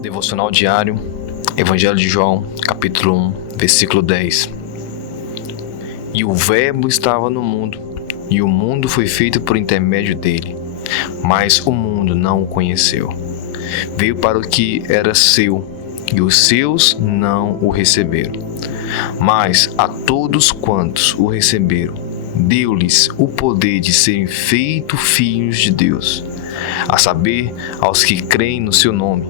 Devocional diário, Evangelho de João, capítulo 1, versículo 10. E o Verbo estava no mundo, e o mundo foi feito por intermédio dele, mas o mundo não o conheceu. Veio para o que era seu, e os seus não o receberam. Mas a todos quantos o receberam, deu-lhes o poder de serem feitos filhos de Deus, a saber, aos que creem no seu nome,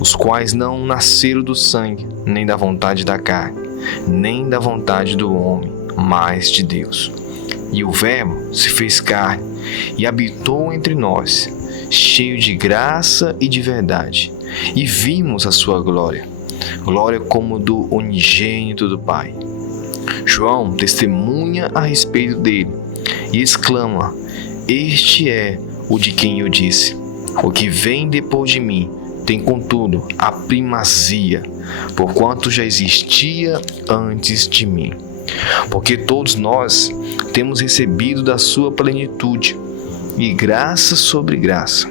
os quais não nasceram do sangue, nem da vontade da carne, nem da vontade do homem, mas de Deus. E o Verbo se fez carne e habitou entre nós, cheio de graça e de verdade, e vimos a sua glória, glória como do unigênito do Pai. João testemunha a respeito dele e exclama: Este é o de quem eu disse, o que vem depois de mim tem, contudo, a primazia, porquanto já existia antes de mim. Porque todos nós temos recebido da sua plenitude, e graça sobre graça,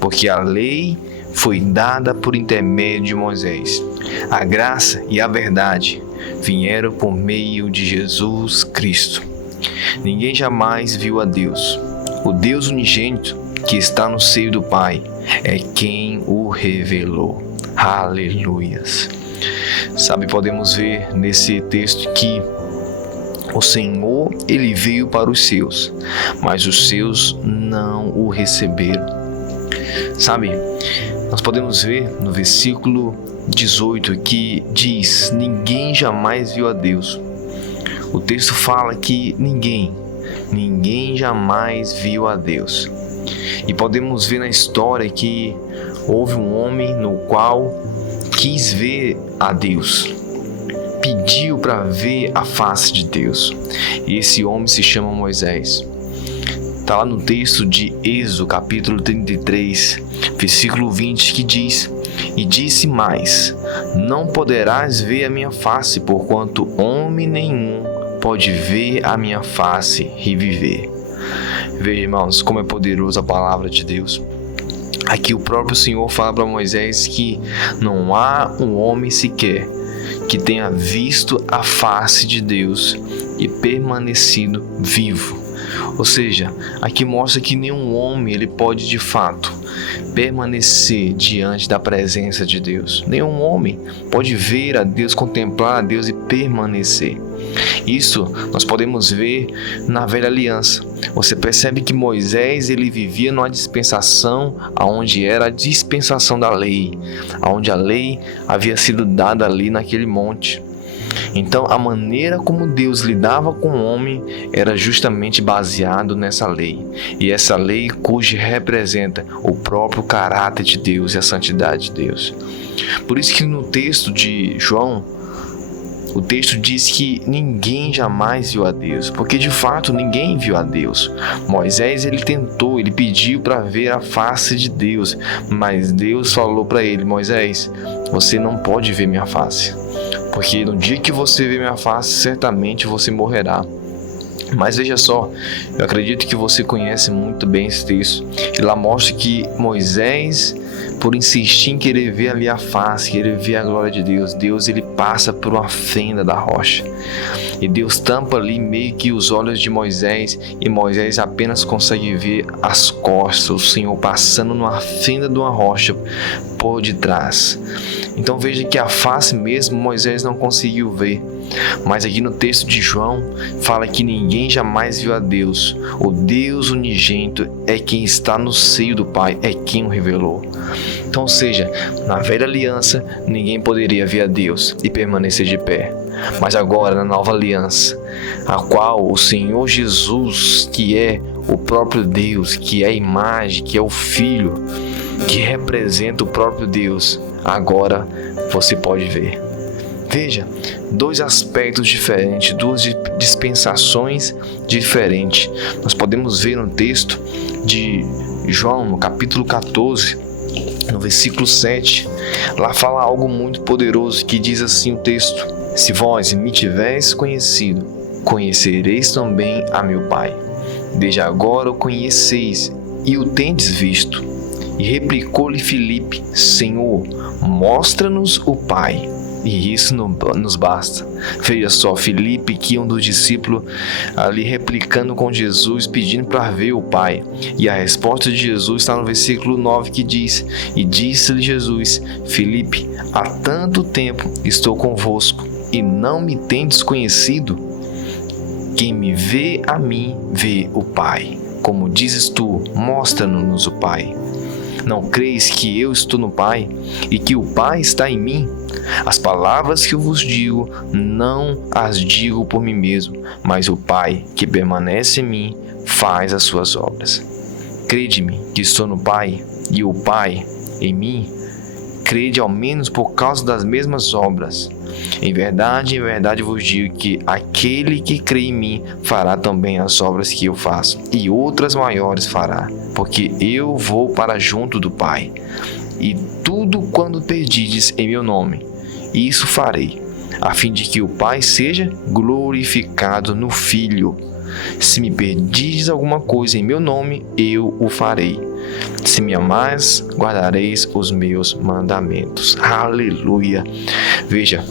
porque a lei foi dada por intermédio de Moisés. A graça e a verdade vieram por meio de Jesus Cristo. Ninguém jamais viu a Deus. O Deus unigênito, que está no seio do Pai, é quem o revelou. Aleluias! Sabe, podemos ver nesse texto que o Senhor, ele veio para os seus, mas os seus não o receberam. Sabe, nós podemos ver no versículo 18 que diz: ninguém jamais viu a Deus. O texto fala que ninguém jamais viu a Deus. E podemos ver na história que houve um homem no qual quis ver a Deus, pediu para ver a face de Deus. E esse homem se chama Moisés. Está lá no texto de Êxodo, capítulo 33, versículo 20, que diz: E disse mais: Não poderás ver a minha face, porquanto homem nenhum pode ver a minha face e viver. Veja, irmãos, como é poderosa a palavra de Deus. Aqui o próprio Senhor fala para Moisés que não há um homem sequer que tenha visto a face de Deus e permanecido vivo. Ou seja, aqui mostra que nenhum homem ele pode de fato permanecer diante da presença de Deus. Nenhum homem pode ver a Deus, contemplar a Deus e permanecer. Isso nós podemos ver na velha aliança. Você percebe que Moisés ele vivia numa dispensação onde era a dispensação da lei, onde a lei havia sido dada ali naquele monte. Então a maneira como Deus lidava com o homem era justamente baseado nessa lei. E essa lei cuja representa o próprio caráter de Deus e a santidade de Deus. Por isso que no texto de João, o texto diz que ninguém jamais viu a Deus, porque de fato ninguém viu a Deus. Moisés ele tentou, ele pediu para ver a face de Deus, mas Deus falou para ele: Moisés, você não pode ver minha face, porque no dia que você ver minha face, certamente você morrerá. Mas veja só, eu acredito que você conhece muito bem esse texto. E lá mostra que Moisés, por insistir em querer ver ali a face, querer ver a glória de Deus, Deus ele passa por uma fenda da rocha. E Deus tampa ali meio que os olhos de Moisés, e Moisés apenas consegue ver as costas, o Senhor passando numa fenda de uma rocha por detrás. Então veja que a face mesmo Moisés não conseguiu ver. Mas aqui no texto de João fala que ninguém jamais viu a Deus. O Deus unigênito é quem está no seio do Pai, é quem o revelou. Então, ou seja, na velha aliança ninguém poderia ver a Deus e permanecer de pé. Mas agora na nova aliança, a qual o Senhor Jesus, que é o próprio Deus, que é a imagem, que é o Filho, que representa o próprio Deus, agora você pode ver. Veja, dois aspectos diferentes, duas dispensações diferentes. Nós podemos ver no texto de João, no capítulo 14, no versículo 7, lá fala algo muito poderoso que diz assim o texto: Se vós me tivesse conhecido, conhecereis também a meu Pai. Desde agora o conheceis e o tendes visto. E replicou-lhe Filipe: Senhor, mostra-nos o Pai, e isso nos basta. Veja só, Filipe, que é um dos discípulos, ali replicando com Jesus, pedindo para ver o Pai. E a resposta de Jesus está no versículo 9, que diz: E disse-lhe Jesus: Filipe, há tanto tempo estou convosco, e não me tendes conhecido? Quem me vê a mim, vê o Pai. Como dizes tu, mostra-nos o Pai. Não creis que eu estou no Pai e que o Pai está em mim? As palavras que eu vos digo, não as digo por mim mesmo, mas o Pai que permanece em mim faz as suas obras. Crede-me que estou no Pai e o Pai em mim. Crede ao menos por causa das mesmas obras. Em verdade vos digo que aquele que crê em mim fará também as obras que eu faço, e outras maiores fará, porque eu vou para junto do Pai. E tudo quando pedides em meu nome, isso farei, a fim de que o Pai seja glorificado no Filho. Se me pedirdes alguma coisa em meu nome, eu o farei. Se me amais, guardareis os meus mandamentos. Aleluia! Veja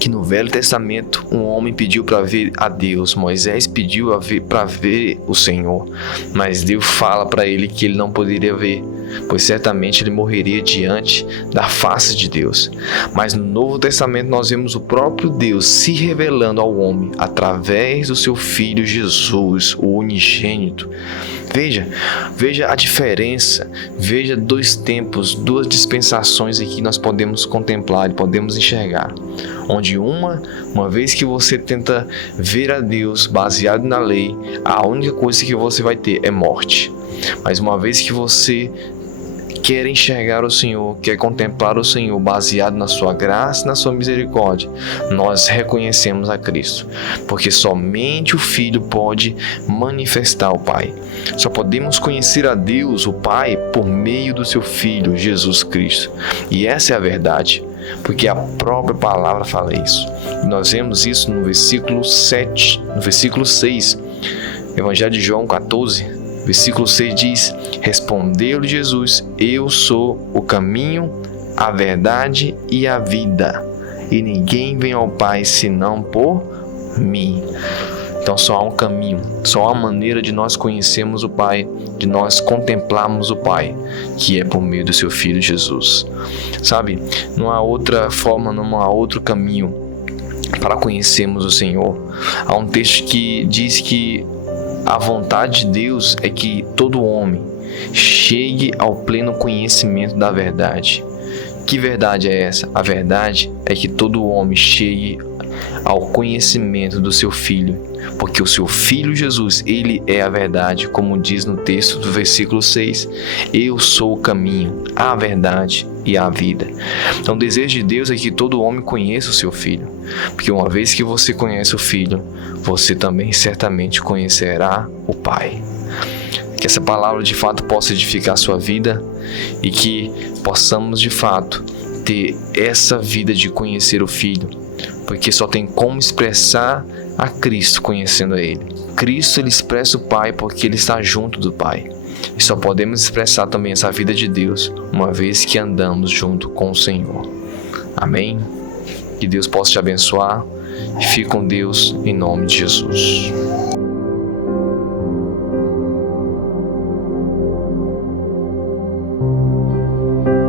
que no Velho Testamento um homem pediu para ver a Deus, Moisés pediu para ver o Senhor, mas Deus fala para ele que ele não poderia ver, pois certamente ele morreria diante da face de Deus. Mas no Novo Testamento nós vemos o próprio Deus se revelando ao homem através do seu Filho Jesus, o unigênito. Veja a diferença, veja dois tempos, duas dispensações aqui nós podemos contemplar e podemos enxergar. Onde uma vez que você tenta ver a Deus baseado na lei, a única coisa que você vai ter é morte. Mas uma vez que você quer enxergar o Senhor, quer contemplar o Senhor baseado na sua graça, na sua misericórdia, nós reconhecemos a Cristo, porque somente o Filho pode manifestar o Pai. Só podemos conhecer a Deus, o Pai, por meio do seu Filho, Jesus Cristo. E essa é a verdade, porque a própria palavra fala isso. E nós vemos isso no versículo 7, no versículo 6, Evangelho de João 14, versículo 6 diz: Respondeu-lhe Jesus: Eu sou o caminho, a verdade e a vida, e ninguém vem ao Pai senão por mim. Então só há um caminho, só há uma maneira de nós conhecermos o Pai, de nós contemplarmos o Pai, que é por meio do seu Filho Jesus. Sabe, não há outra forma, não há outro caminho para conhecermos o Senhor. Há um texto que diz que a vontade de Deus é que todo homem chegue ao pleno conhecimento da verdade. Que verdade é essa? A verdade é que todo homem chegue ao conhecimento do seu Filho, porque o seu Filho Jesus, ele é a verdade, como diz no texto do versículo 6, eu sou o caminho, a verdade e a vida. Então o desejo de Deus é que todo homem conheça o seu Filho, porque uma vez que você conhece o Filho, você também certamente conhecerá o Pai. Que essa palavra de fato possa edificar a sua vida e que possamos de fato ter essa vida de conhecer o Filho, porque só tem como expressar a Cristo conhecendo a Ele. Cristo, ele expressa o Pai porque ele está junto do Pai. E só podemos expressar também essa vida de Deus uma vez que andamos junto com o Senhor. Amém? Que Deus possa te abençoar e fique com Deus em nome de Jesus.